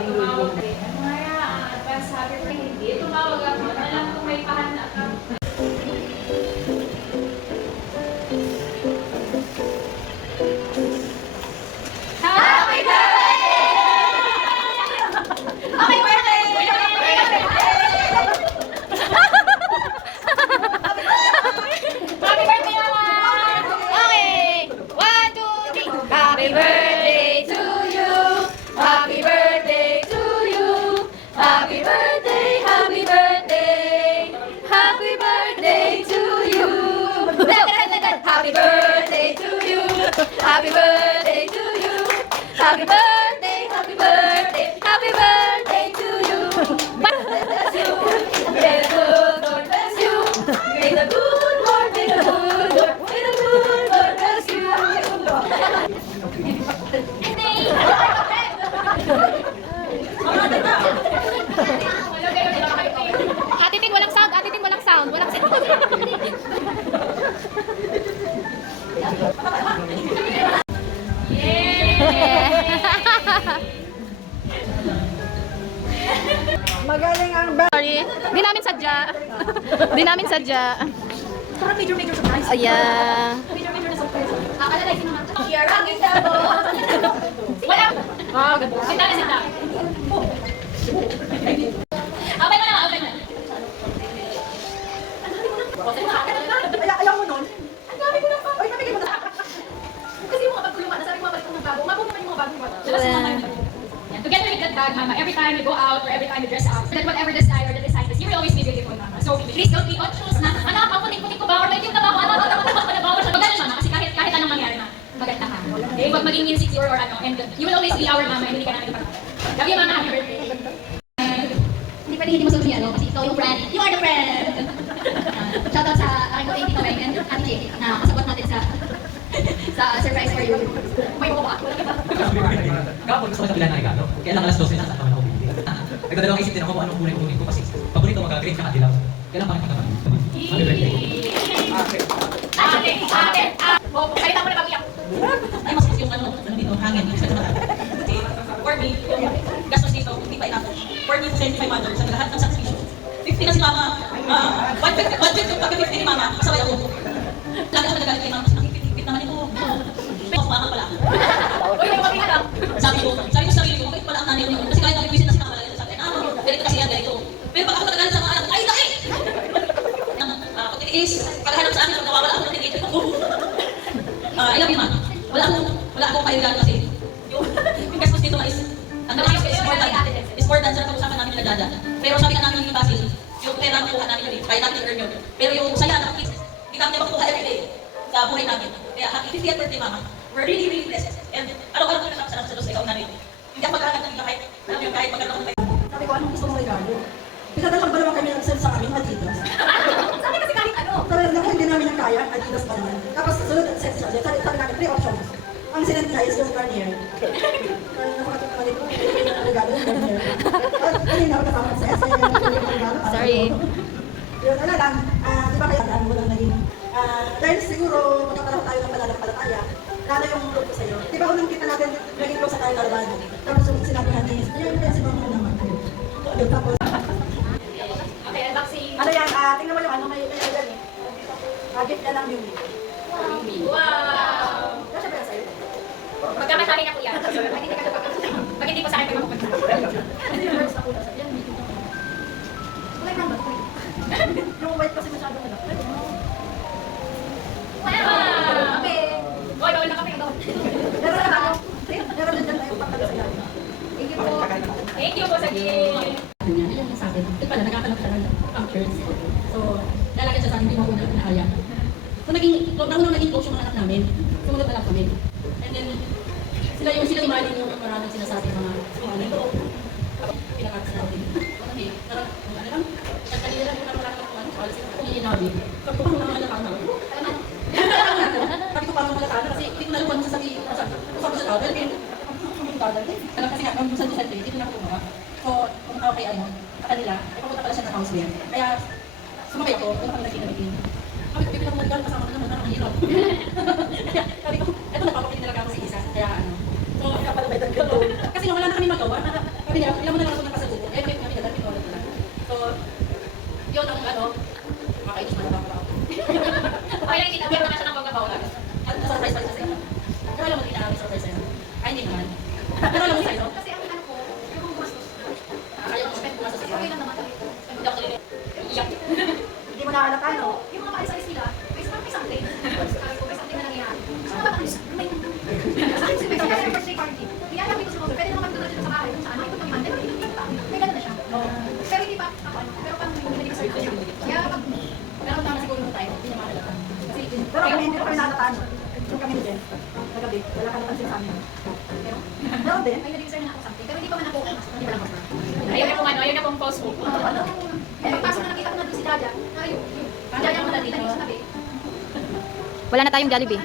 advance happy birthday. Hindi, tumawag ako. Alam ko may pahanda ka. Happy birthday! Happy birthday! Happy birthday, Mama! Okay! 1, 2, 3. Happy birthday to you! Happy birthday to you! Happy birthday, happy birthday! Happy birthday to you! Happy birthday to you! Happy birthday to you! Happy birthday, happy birthday, happy birthday to you! Bless you! May the good Lord bless you! May the good Lord, may the good Lord, may the good Lord bless you! Ate Ting, walang sound. Ate Ting, walang sound. Walang sound. Magaling ang ba? Sorry. Di namin sadya. Di namin sadya. Parang major surprise. Oh, yeah. Major na surprise. Akala na sino man. Here, ang ganda mo. Wala. Ah, ganda. Sita na sita. Abay mo na, abay mo. Alam mo nun? Ang dami ko na pa. Oy, nabigay mo na. Kasi yung mga pagkulungan, nasabi ko mabalik ko ng bago. Mabuno pa yung mga bagong bata. Labas yung mama yun. Yan. Together with that bag, Mama, every time you go out or every time you dress up, that whatever the style or the design is, you will always be beautiful, Mama. So please don't be conscious na, anak, ang puting-puting ko ba? Or may tiyong na ba ako? Anak, bawal siya. Maganda, Mama, kasi kahit anong mangyari, Mama, maganda ka. Okay? Huwag maging insecure or ano. And you will always be our Mama, and hindi ka namin ipagpapalala. Love you, Mama. Happy birthday. Hindi pwede hindi masusunod ano, kasi ikaw yung friend. You are the friend! Shoutout sa aking ko, Tito Weng and Ate Jay, na kasabot natin sa surprise for you. May mo ba? Kapag gusto ko sa pila ng regalo, kaya lang alas 12 na sa naman ako bibili. Nagdadalawang isip din ako kung anong kunin ko kasi paborito mag-grade ka kadilaw. Kaya lang pakita ka naman. Happy birthday. Ate! Salita mo na pag-iyak. Ay, mas yung ano dito, hangin. Kasi, for me, yung gastos dito, hindi pa enough. For me, to send my mother sa lahat ng sakrisyo. 50 na si Mama. 150 yung pag-50 ni Mama, kasabay ako. Lagi ako nagagalit kay Mama, kasi nakikipit naman ito. Pero Mama pala. Uy, may mga lang. Sabi ko sa sarili ko, bakit pala ang nanay ko? Kasi kahit nabibisin na si Mama, lagi sa akin, ganito kasi yan, ganito. Pero pag ako nagagalit sa mga anak, ay, laki! Pag-iis, paghahanap sa akin, pag nawawala ako ng teenager ko. I love you, Ma. Wala akong kailangan kasi yung gastos dito is more than sa pag-usapan namin nila Dada. Pero sabi ka namin ni Basil, yung pera ang kuha namin yun, kaya natin i-earn yun. Pero yung saya na kids, hindi namin makukuha everyday sa buhay namin. Kaya happy 50th birthday, Mama. We're really, really blessed. And araw-araw ko nakakasarap sa Diyos sa ikaw namin. Hindi ako magkakangat ng kahit, alam yung kahit magkaroon ng Sabi ko, anong gusto mong regalo? Pinadalhan ba naman kami ng sa amin, Adidas? Sabi kasi kahit ano. Sabi na hindi namin ang kaya, Adidas pa naman. Tapos sunod ang set siya. Sabi namin, 3 options. Ang sinend niya is yung Garnier. Kaya napakatutumalit ko, hindi na regalo yung Garnier. Kanina ako kasama sa SM, yung regalo. Sorry. Yun, ano lang, di ba kaya mo lang naging, dahil siguro magkakaroon tayo ng pananampalataya, lalo yung loob ko sa'yo. Di ba unang kita natin, naging close sa tayo talaga. Tapos sinabi natin, yung si Mama naman. Yun, tapos, Okay, unboxing. ano yan, tingnan mo yung ano, may yan eh. Gift na lang yung Wow! Kasya ba yan sa'yo? Magkamatali na po yan. Pag hindi po sa akin, may mapupunta. Ano yung rose na kulas? Yan, medyo. Kulay man ba? Yung white kasi masyadong malaki. Wow! Okay. Hoy, bawal na kami. Pero na ako, meron din dyan tayong pagkakas sa gano'n. Thank you po. Thank you po sa gift. Ayun sa akin. Ito pala, nagkakalap siya ng punctures. So, lalagay siya sa akin, hindi mo ko na kaya. So, naunang naging close yung mga anak namin. Sumunod na lang kami. And then, sila yung maling yung maraming sinasabi mga nito. Pinakakas natin. Okay, parang, ano lang, kanina lang yung naman ako, alas yung iinabi. Sabi ko, parang mga anak ako namin. Sabi ko, parang malata na kasi hindi ko nalupan sa sabi ko sa tao. Pero alam kasi nga, kung saan dito, dito na ako gumawa. So, kung okay, ano, sa kanila, ay papunta pala siya sa house there. Kaya, sumakay ako, wala kang naging. Sabi ko, bibigyan mo mag kasama ko naman, nakahirap. Kaya, sabi ko, eto, napapakita talaga ako sa isa. Kaya, ano, so, kapalabay ng gano'n. Kasi nung wala na kami magawa, sabi niya, wala ka napansin sa amin. Pero, meron din. Ay, nag-resign na ako something. Pero hindi pa man ako, hindi pa lang ako. Ayaw niya kung ano, ayaw niya kung post mo. Pagpasok na nakita ko na doon si Jaja. Ayun. Jaja mo na dito sa tabi. Wala na tayong Jollibee.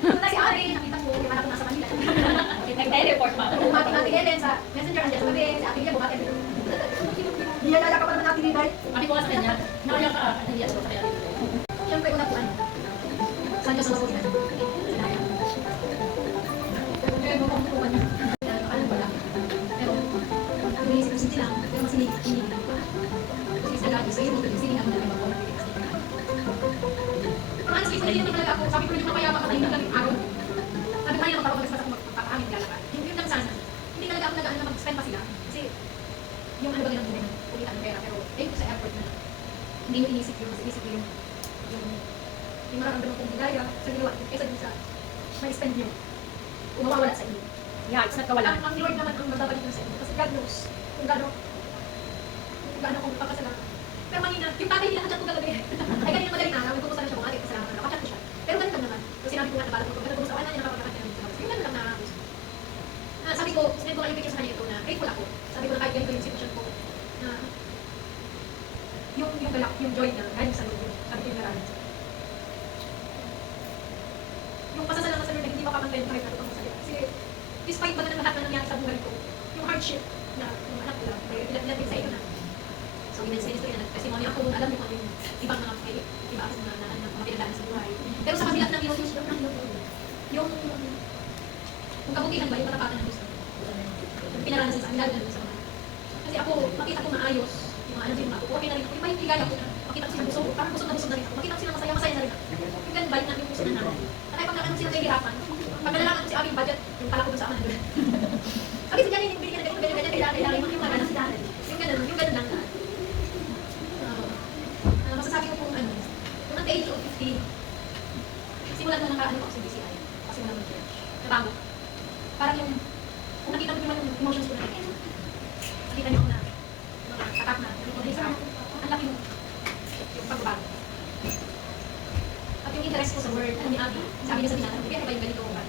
Punta si Ari, nakita ko, yung anak ko nasa Manila. Nag-teleport pa. Bumati ng Ate Helen sa messenger, andiyan sa tabi. Si Ate Lilia bumati. Niyalala ka pa naman natin ni Day. Kami ko nga sa kanya, nakaya ka, nahiya ko sa kanya. Siyempre, una po ano, saan ka sa mabuhay? Kaya mo kung kukuha niya. Ano wala. Pero, ang inisip ko sila, pero mas hindi lang pa. Kasi sa lagi, sa iyo, siling ako na naman ako. Pero honestly, kung hindi naman talaga ako, sabi ko rin kaya makakain ng galing araw. Sabi ko ngayon, kapag mas ako magpapaamin lalaka. Yung lang sana, hindi talaga ako nag-ano na mag-spend pa sila. Kasi, yung ano ba ginang buhay na kumita ng pera, pero ayun ko sa effort na hindi mo inisip yung, mas inisip yung mararamdaman kong bigaya sa ginawa ko kaysa dun sa may spend nyo kung mawawala sa inyo. Yeah, it's not kawala. Ang Lord naman ang magbabalik ng sa inyo kasi God knows kung gaano kong papasalamat. Pero kanina, yung tatay nila kachat ko kagabi. Ay kanina madaling araw, nagpupusta na siya kung ate, pasalamat na, kachat ko siya. Pero ganun lang naman. So sinabi ko nga na parang kung nagpupusta, wala niya nakapagkakat niya sa labas. Yung ganun lang na sabi ko, sinend ko nga yung picture sa kanya ito na grateful ako. Sabi ko na kahit ganito yung sitwasyon ko na yung galak, yung joy na galing sa Lord, sabi ko yung nararamdaman sa yung pasasalamat sa Lord na hindi makakantayin kahit ano pang masaya. Kasi despite ba na lahat na nangyari sa buhay ko, yung hardship na yung anak ko lang, may ilan sa iyo na. So, in-instance ko yun, testimony ako, alam mo kung yung ibang mga iba ako na mga pinagdaan sa buhay. Pero sa kabila ng yung kabutihan ba, yung katapatan ng gusto. Yung pinaranasan sa amin, lalo na sa mga. Kasi ako, makita ko maayos, yung mga anak yung mga ako, okay na rin ako, yung may ligaya ko na, makita ko sila busog, parang busog na rin ako, makita ko sila masaya na rin ako. Yung ganun ba, yung namin puso na namin. At pag nakano sila nahihirapan, pag nalalaman ko si aming budget, yung pala ko dun sa amahan doon. Sabi si Janine, yung binigyan na ganyan, kailangan yung mga ganun si Janine. Yung ganun lang na. Masasabi ko kung ano, kung at the age of 50, simulan mo nakaano ako sa DCI, kasi wala mo church, nabago. Parang yung, kung nakita mo naman yung emotions ko na rin, nakita niyo ako na, mga katak na, ang laki mo, yung pagbabago. At yung interest ko sa word, ano ni Abby, sabi niya sa binata, kaya ba yung ganito ko ba?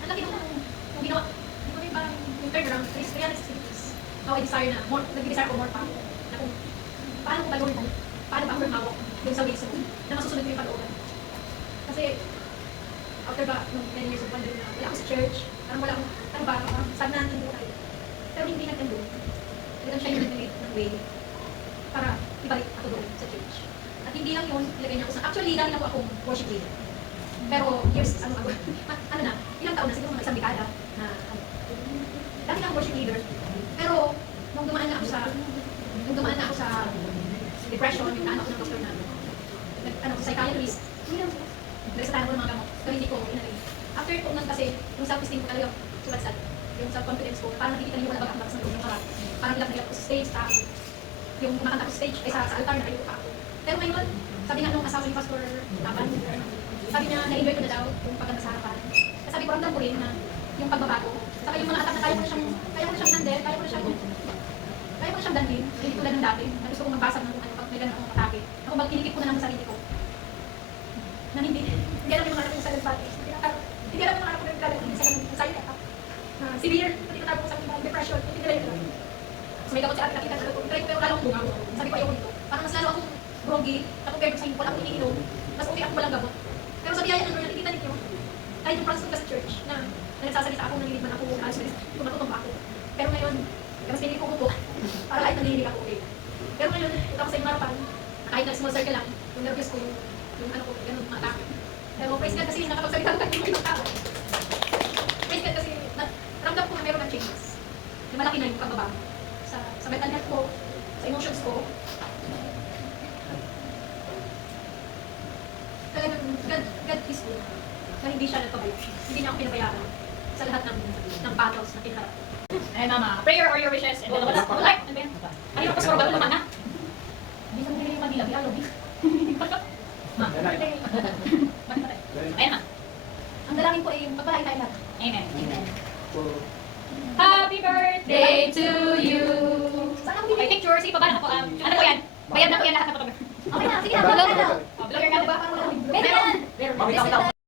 Ang laki mo kung ginawa, hindi ko rin parang yung turnaround, 360 degrees. How I desire na, nag-desire ko more power. Na kung, paano ko ba gawin mo? Paano ba ako humawak yung sa ways mo? Na masusunod ko yung pag-uwan. Kasi, after ba, nung 10 years of wondering na, wala ako sa church, parang wala akong trabaho, stagnan ng buhay. Pero hindi nag-ando. Talagang siya yung nag-relate ng way para ibalik ako doon sa church. At hindi lang yun, ilagay niya ako sa, actually, dahil ako akong worship leader. Pero, years, ano na, ilang taon na, siguro mga isang dekada, na, dahil akong worship leader. Pero, nung dumaan na ako sa depression, yung naano ako ng doctor na, psychiatrist, nagsasahan ko ng mga gamot, pero hindi ko inalay. After ko nun kasi, yung self-esteem ko talaga, sumadsad. Yung self-confidence ko, parang nakikita niyo wala bagang sa loob ng harap. Parang hilap ko sa stage, tao. Yung kumakanta ko sa stage, ay sa altar, nakayuko pa ako. Pero ngayon, sabi nga nung asawa ni Pastor Taban, sabi niya, na-enjoy ko na daw yung pagkanta sa harapan. Kasi sabi ko, ramdam ko rin na yung pagbabago. Saka yung mga atak na kaya ko na siyang handle, kaya ko na siyang danhin, hindi tulad ng dati, na gusto kong magbasag ng ano, pag may ganun akong atake. Ako bang kinikip ko na lang sa sarili ko. Na hindi alam yung mga anak ko sa nagbatis. Hindi alam yung mga anak ko na nagbatis sa anxiety attack. Severe, pati natapos sa aking depression, hindi nila yun. So may gamot si ate nakita na ako, pero lalo akong bungaw. Sabi ko ayoko dito. Parang mas lalo akong groggy, compared sa wala akong iniinom, mas okay ako walang gamot. Pero sa biyaya ng Lord, nakikita ninyo, kahit yung process ko sa church, na nagsasalita ako, nanginigman ako, kung matutong ako. Pero ngayon, mas pinili ko po, para kahit nanginginig ako, okay. Pero ngayon, ito ako sa inyong harapan, kahit nag-small circle lang, yung nervous ko, yung ano ko, ganun, mga atake. Pero praise God kasi nakapagsalita ko kahit yung ibang tao. Praise God kasi, ramdam ko na meron ng changes. Na malaki na yung pagbabago. Sa mental health ko, sa emotions ko. Talagang, God is good. Na hindi siya nagpabaya. Hindi niya ako pinabayaan sa lahat ng battles na kinarap. Ay, mama. Prayer or your wishes. And wala. Like, ano ba yan? Ano yung pasuro ba ito naman na? Hindi sa mga Manila, Bialo, Ma. Ayan na. ang dalangin ko ay yung pagpalain tayo lahat. Amen. Happy birthday to you. Saan ang Okay, bibig? picture. Sige, paano ako? Ano po yan? Bayad na po yan lahat ng photographer. Okay na, sige na. Blogger. Blogger. Blogger ka ba? Parang wala. Meron. Makita kita